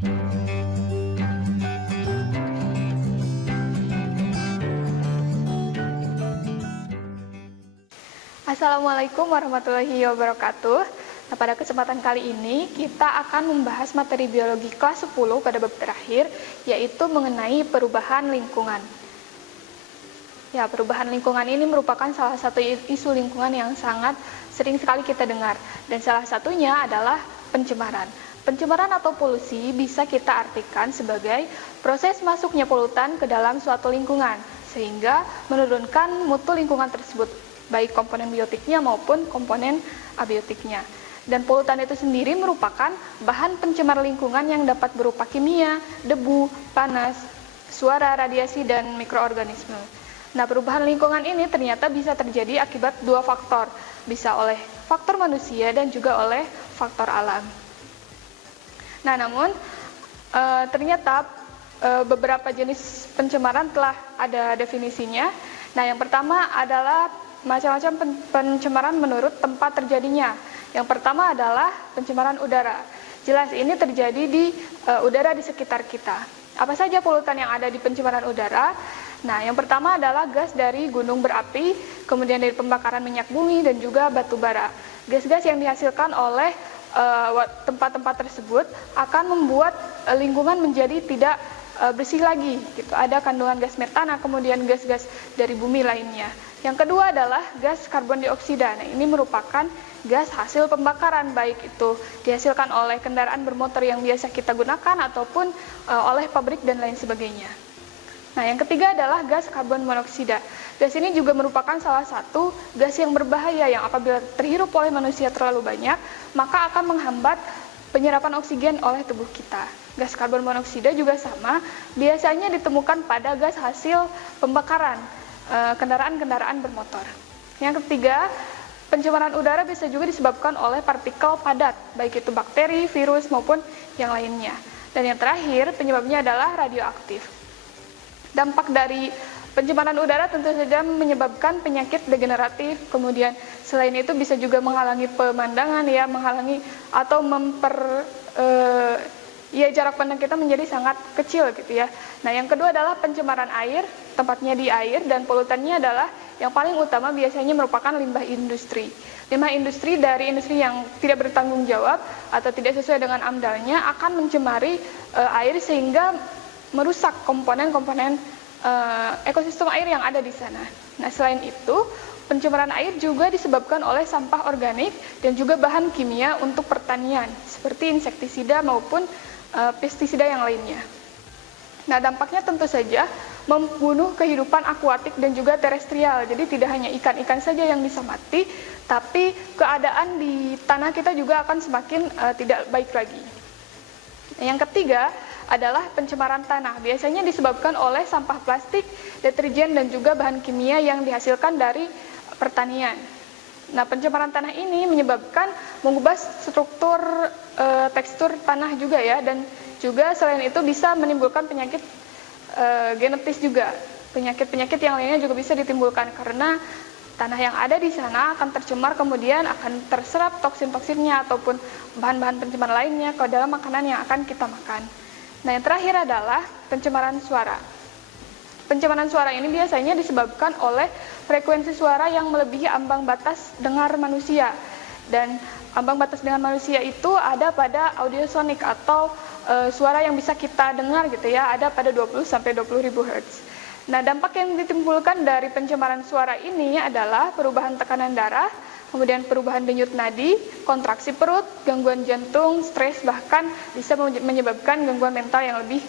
Assalamualaikum warahmatullahi wabarakatuh. Nah, pada kesempatan kali ini kita akan membahas materi biologi kelas 10 pada bab terakhir, yaitu mengenai perubahan lingkungan. Ya, perubahan lingkungan ini merupakan salah satu isu lingkungan yang sangat sering sekali kita dengar, dan salah satunya adalah pencemaran. Pencemaran atau polusi bisa kita artikan sebagai proses masuknya polutan ke dalam suatu lingkungan, sehingga menurunkan mutu lingkungan tersebut, baik komponen biotiknya maupun komponen abiotiknya. Dan polutan itu sendiri merupakan bahan pencemar lingkungan yang dapat berupa kimia, debu, panas, suara, radiasi, dan mikroorganisme. Nah, perubahan lingkungan ini ternyata bisa terjadi akibat dua faktor, bisa oleh faktor manusia dan juga oleh faktor alam. Nah, namun ternyata beberapa jenis pencemaran telah ada definisinya. Nah, yang pertama adalah macam-macam pencemaran menurut tempat terjadinya. Yang pertama adalah pencemaran udara. Jelas ini terjadi di udara di sekitar kita. Apa saja polutan yang ada di pencemaran udara? Nah, yang pertama adalah gas dari gunung berapi, kemudian dari pembakaran minyak bumi dan juga batu bara. Gas-gas yang dihasilkan oleh tempat-tempat tersebut akan membuat lingkungan menjadi tidak bersih lagi gitu. Ada kandungan gas metana, kemudian gas-gas dari bumi lainnya. Yang kedua adalah gas karbon dioksida. Nah, ini merupakan gas hasil pembakaran, baik itu dihasilkan oleh kendaraan bermotor yang biasa kita gunakan ataupun oleh pabrik dan lain sebagainya. Nah, yang ketiga adalah gas karbon monoksida. Gas ini juga merupakan salah satu gas yang berbahaya yang apabila terhirup oleh manusia terlalu banyak, maka akan menghambat penyerapan oksigen oleh tubuh kita. Gas karbon monoksida juga sama, biasanya ditemukan pada gas hasil pembakaran kendaraan-kendaraan bermotor. Yang ketiga, pencemaran udara bisa juga disebabkan oleh partikel padat, baik itu bakteri, virus, maupun yang lainnya. Dan yang terakhir, penyebabnya adalah radioaktif. Dampak dari pencemaran udara tentu saja menyebabkan penyakit degeneratif, kemudian selain itu bisa juga menghalangi pemandangan, ya, menghalangi atau jarak pandang kita menjadi sangat kecil gitu ya. Nah, yang kedua adalah pencemaran air, tempatnya di air, dan polutannya adalah yang paling utama biasanya merupakan limbah industri. Limbah industri dari industri yang tidak bertanggung jawab atau tidak sesuai dengan AMDAL-nya akan mencemari air sehingga merusak komponen-komponen ekosistem air yang ada di sana. Nah, selain itu, pencemaran air juga disebabkan oleh sampah organik dan juga bahan kimia untuk pertanian, seperti insektisida maupun pestisida yang lainnya. Nah, dampaknya tentu saja membunuh kehidupan akuatik dan juga terestrial. Jadi tidak hanya ikan-ikan saja yang bisa mati, tapi keadaan di tanah kita juga akan semakin tidak baik lagi. Yang ketiga adalah pencemaran tanah. Biasanya disebabkan oleh sampah plastik, deterjen, dan juga bahan kimia yang dihasilkan dari pertanian. Nah, pencemaran tanah ini menyebabkan mengubah struktur tekstur tanah juga ya, dan juga selain itu bisa menimbulkan penyakit genetis juga. Penyakit-penyakit yang lainnya juga bisa ditimbulkan karena tanah yang ada di sana akan tercemar, kemudian akan terserap toksin-toksinnya ataupun bahan-bahan pencemar lainnya ke dalam makanan yang akan kita makan. Nah, yang terakhir adalah pencemaran suara. Pencemaran suara ini biasanya disebabkan oleh frekuensi suara yang melebihi ambang batas dengar manusia. Dan ambang batas dengar manusia itu ada pada audiosonik atau suara yang bisa kita dengar gitu ya, ada pada 20 sampai 20 ribu Hz. Nah, dampak yang ditimbulkan dari pencemaran suara ini adalah perubahan tekanan darah, kemudian perubahan denyut nadi, kontraksi perut, gangguan jantung, stres, bahkan bisa menyebabkan gangguan mental yang lebih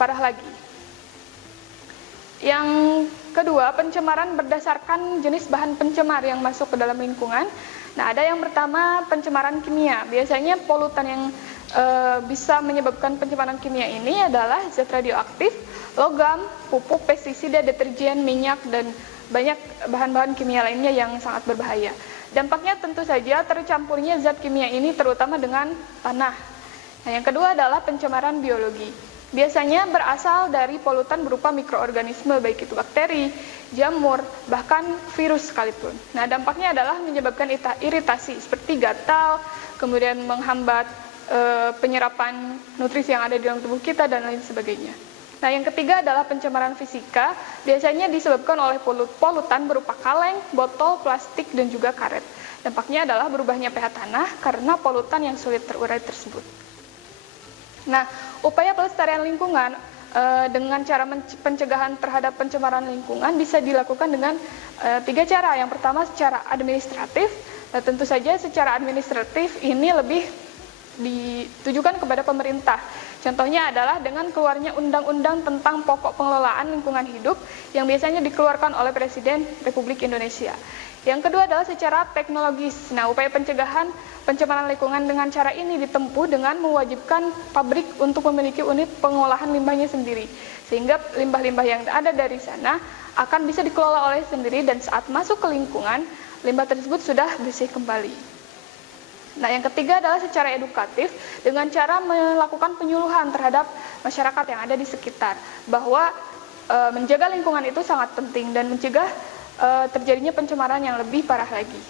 parah lagi. Yang kedua, pencemaran berdasarkan jenis bahan pencemar yang masuk ke dalam lingkungan. Nah, ada yang pertama pencemaran kimia. Biasanya polutan yang bisa menyebabkan pencemaran kimia ini adalah zat radioaktif, logam, pupuk, pestisida, deterjen, minyak, dan banyak bahan-bahan kimia lainnya yang sangat berbahaya. Dampaknya tentu saja tercampurnya zat kimia ini terutama dengan tanah. Nah, yang kedua adalah pencemaran biologi. Biasanya berasal dari polutan berupa mikroorganisme, baik itu bakteri, jamur, bahkan virus sekalipun. Nah, dampaknya adalah menyebabkan iritasi seperti gatal, kemudian menghambat penyerapan nutrisi yang ada di dalam tubuh kita, dan lain sebagainya. Nah, yang ketiga adalah pencemaran fisika, biasanya disebabkan oleh polutan berupa kaleng, botol, plastik, dan juga karet. Dampaknya adalah berubahnya pH tanah karena polutan yang sulit terurai tersebut. Nah, upaya pelestarian lingkungan dengan cara pencegahan terhadap pencemaran lingkungan bisa dilakukan dengan 3 cara. Yang pertama secara administratif, tentu saja secara administratif ini lebih ditujukan kepada pemerintah. Contohnya adalah dengan keluarnya undang-undang tentang pokok pengelolaan lingkungan hidup yang biasanya dikeluarkan oleh Presiden Republik Indonesia. Yang kedua adalah secara teknologis. Nah, upaya pencegahan pencemaran lingkungan dengan cara ini ditempuh dengan mewajibkan pabrik untuk memiliki unit pengolahan limbahnya sendiri. Sehingga limbah-limbah yang ada dari sana akan bisa dikelola oleh sendiri dan saat masuk ke lingkungan, limbah tersebut sudah bersih kembali. Nah, yang ketiga adalah secara edukatif dengan cara melakukan penyuluhan terhadap masyarakat yang ada di sekitar bahwa menjaga lingkungan itu sangat penting dan mencegah terjadinya pencemaran yang lebih parah lagi.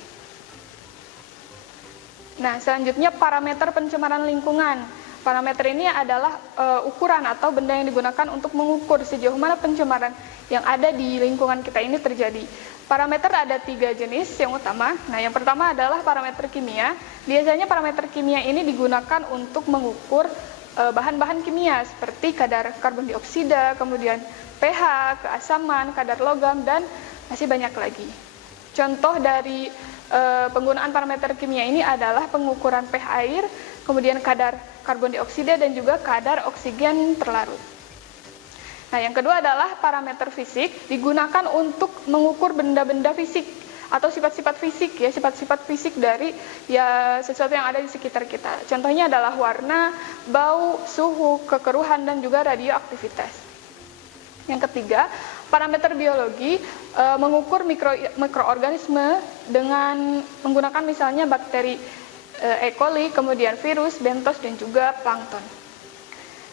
Nah, selanjutnya parameter pencemaran lingkungan. Parameter ini adalah ukuran atau benda yang digunakan untuk mengukur sejauh mana pencemaran yang ada di lingkungan kita ini terjadi. Parameter ada 3 jenis yang utama. Nah, yang pertama adalah parameter kimia. Biasanya parameter kimia ini digunakan untuk mengukur bahan-bahan kimia seperti kadar karbon dioksida, kemudian pH, keasaman, kadar logam, dan masih banyak lagi. Contoh dari penggunaan parameter kimia ini adalah pengukuran pH air, kemudian kadar karbon dioksida, dan juga kadar oksigen terlarut. Nah, yang kedua adalah parameter fisik, digunakan untuk mengukur benda-benda fisik atau sifat-sifat fisik ya, sifat-sifat fisik dari ya sesuatu yang ada di sekitar kita. Contohnya adalah warna, bau, suhu, kekeruhan, dan juga radioaktivitas. Yang ketiga, parameter biologi, mengukur mikroorganisme dengan menggunakan misalnya bakteri E. coli, kemudian virus, bentos, dan juga plankton.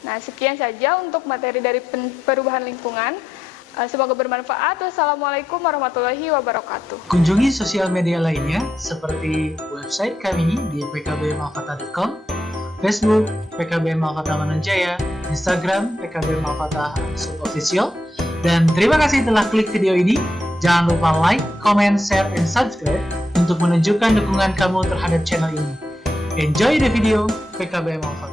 Nah, sekian saja untuk materi dari perubahan lingkungan. Semoga bermanfaat. Wassalamualaikum warahmatullahi wabarakatuh. Kunjungi sosial media lainnya seperti website kami di pkbmalfata.com, Facebook PKB Malfata Mananjaya, Instagram PKB Malfata _official. Dan terima kasih telah klik video ini. Jangan lupa like, comment, share, and subscribe untuk menunjukkan dukungan kamu terhadap channel ini. Enjoy the video PKB Malfata.